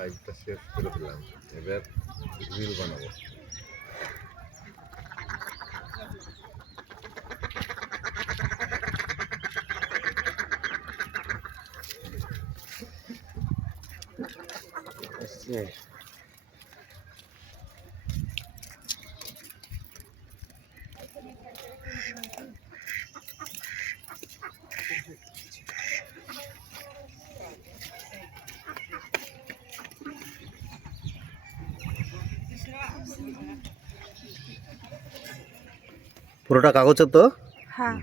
লাইভটা শেষ করে দিলাম, এবার রিল বানাবো। পুরোটা কাগজের তো? হ্যাঁ।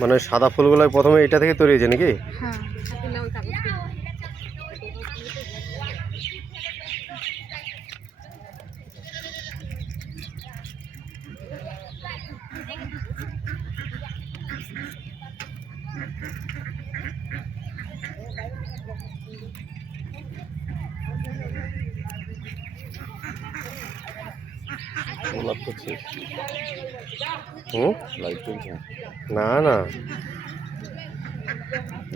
মানে সাদা ফুলগুলো প্রথমে এটা থেকে তৈরি হয়েছে নাকি? হ্যাঁ। লাভ করছে লাইভ চলছে না না,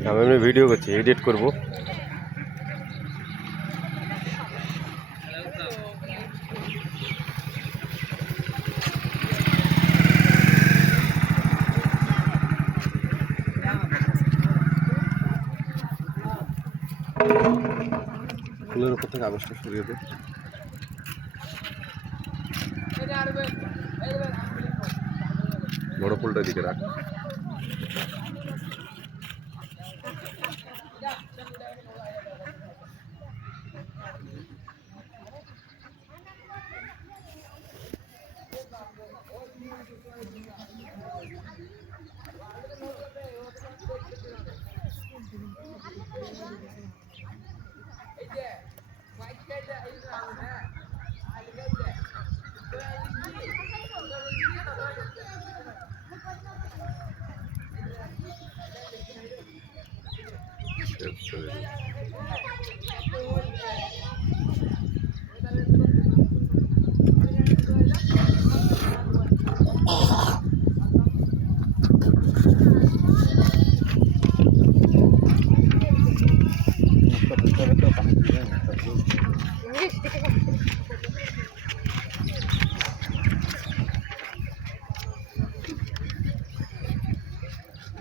আমি এমনি ভিডিও করছি, এডিট করব। ফুলের উপর থেকে কাগজটা সরিয়ে দে। বড় ফুলটা দিকে রাখ।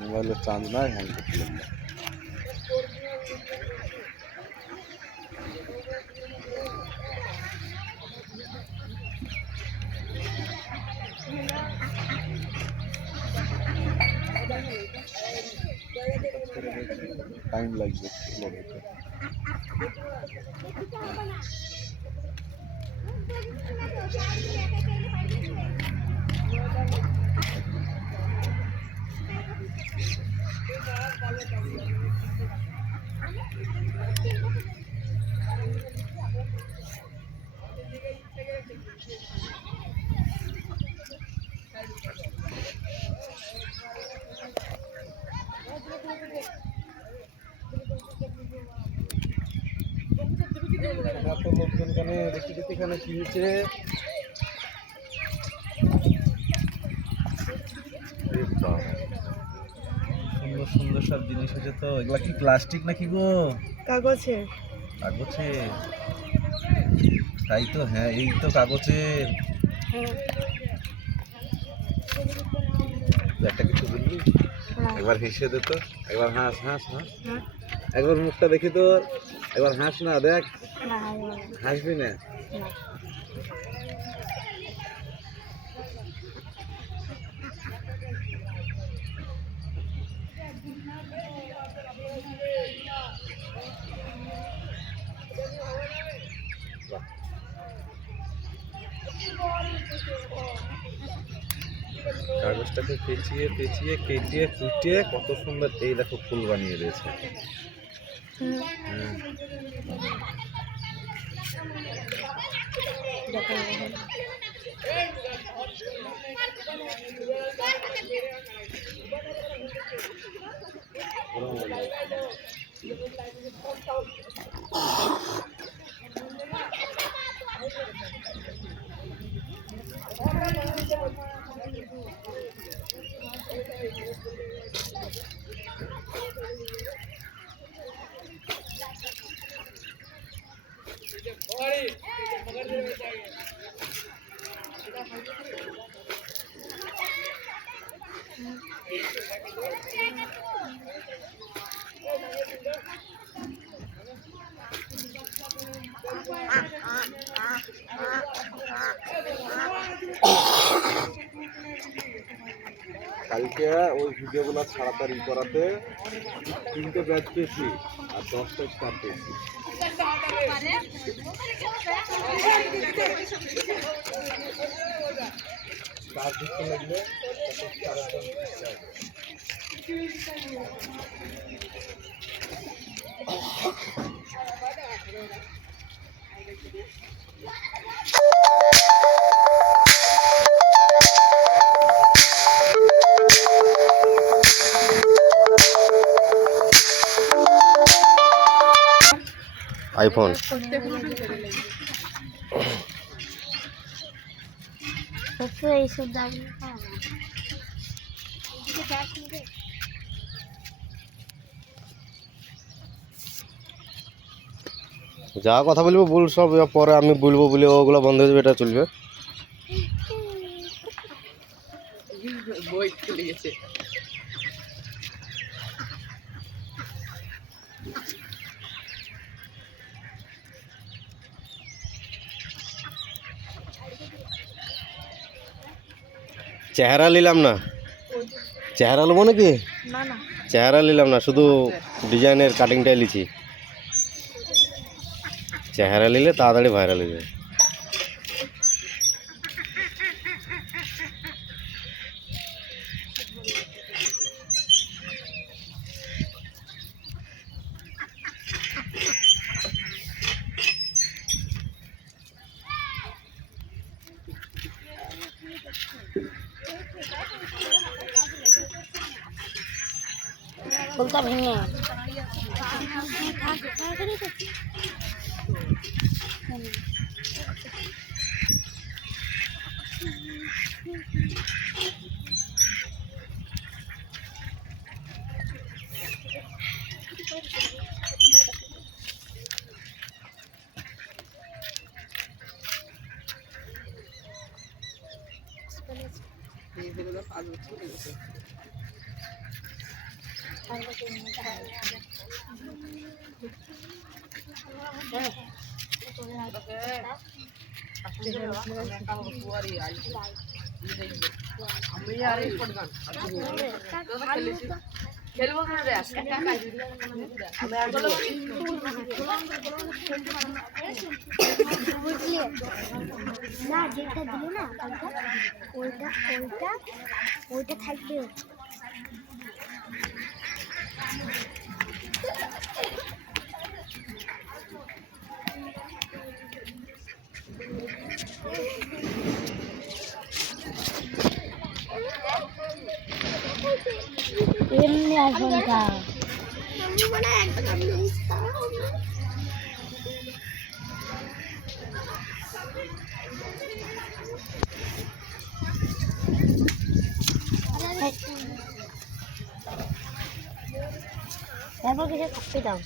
মোবাইলের চার্জ নাই, হ্যাং করছিলাম না। টাইম লাগবে লোড হতে। লোকজন কানে দেখি দেখি এখানে কি হয়েছে। সুন্দর সুন্দর সব জিনিস হয়েছে তো। এগুলা কি প্লাস্টিক নাকি গো? কাগজের। কাগজের? তাই তো, হ্যাঁ এই তো কাগজের। একটা কিছু বলবি? একবার হেসে দে তো, একবার হাস হাস হাস, একবার মুখটা দেখি তো, একবার হাস না, দেখ হাসবি না। বাহ। কাগজটাকে পেঁচিয়ে পেঁচিয়ে কেটে কুটে কত সুন্দর এই দেখো ফুল বানিয়ে দিয়েছে। কালকে ওই ভিডিওগুলো ছাড়াতাড়ি করাতে 3টে ব্যাচ পেয়েছি আর 10টা স্টার পেয়েছি। স্টার দিতে লাগলে আইফোন এইসব দাম যা কথা বলবো বল সব, পরে আমি বলবো বলে ওগুলো বন্ধ হয়ে যাবে, এটা চলবে। বই খুলে গেছে। চেহারা নিলাম না, চেহারা নেবো নাকি? না না চেহারা নিলাম না, শুধু ডিজাইনের কাটিংটাই লিছি। চেহারা নিলে তাড়াতাড়ি ভাইরাল হয়ে যায়। ফুলটা ভেঙে এইগুলো পাগল চলে গেছে। খেলবো না রে, না যেটা দিল না ওইটা ওইটা ওইটা থাকবে। এমনি আইফোনটা তারপর কিছু কাপড় দাও।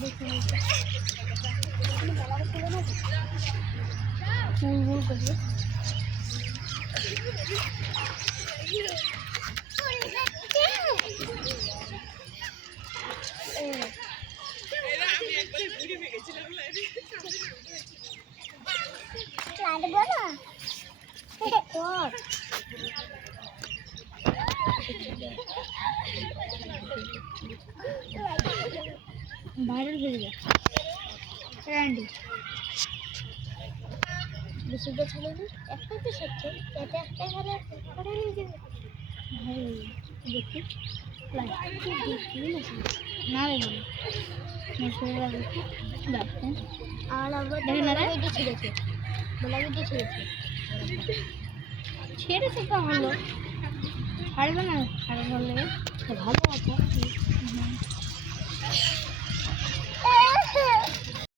দেখি ফুল করবে লাগবে না কর ভাইরাল হয়ে যায় র্যান্ডি বেশিটা ছেলে একটাই তো সত্যি এটা একটাই ঘরে করে নিয়ে যাবে ভাই দেখি না রে দেখি দেখেন আর আবার দেখেন ছেড়েছে বলাগিটি ছেড়েছে ছেড়েছে তো হলো ছাড়বে না ছাড়বে ভালো আছে